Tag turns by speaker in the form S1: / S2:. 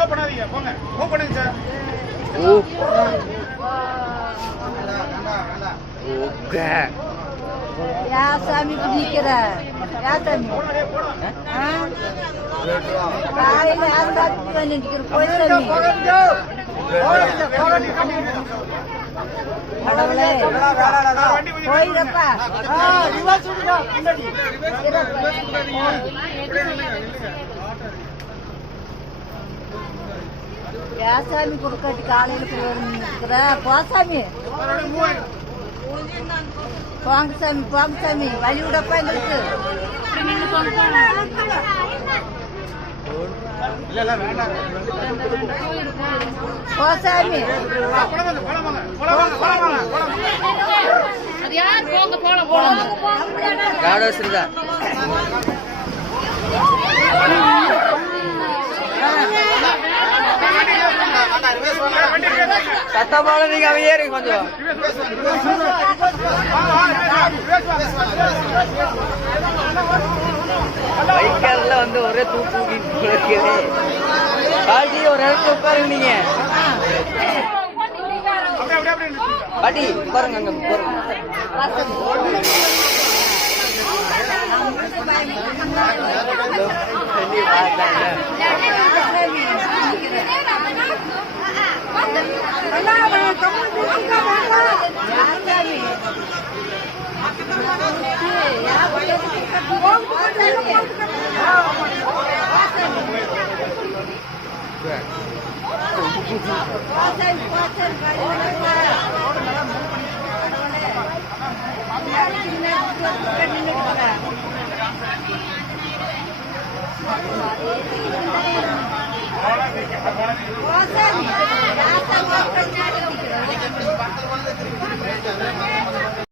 S1: Slow பண்ணாதீங்க போங்க move பண்ணுங்க சார்
S2: ஓகே
S3: யா சாமி இப்படி நிக்கிற யா சாமி. ஆ? காலையில யா சாமி வந்து நிக்கிற போய் சாமி. கடவுளே.
S1: வண்டி கொஞ்சம்
S3: போயிடப்பா யா சாமி கொடுக்காட்டி காலையில போய் வந்து நிக்கிற? போ சாமி.
S1: மூவ் ஆயிடும்
S3: போங்க சாமி போங்க சாமி. வழி விடப்பா எங்களுக்கு.
S1: இல்ல இல்ல வேண்டாம்
S3: போ சாமி
S1: போலாம் போலாம்
S2: போல நீங்க அவன் ஏறுங்க கொஞ்சம் பைக்கர்ல வந்து ஒரே தூக்கி பாட்டி ஒரு இடத்துல உட்காருங்க நீங்க பாட்டி உட்காருங்க அங்க உட்காருங்க
S3: போசாமி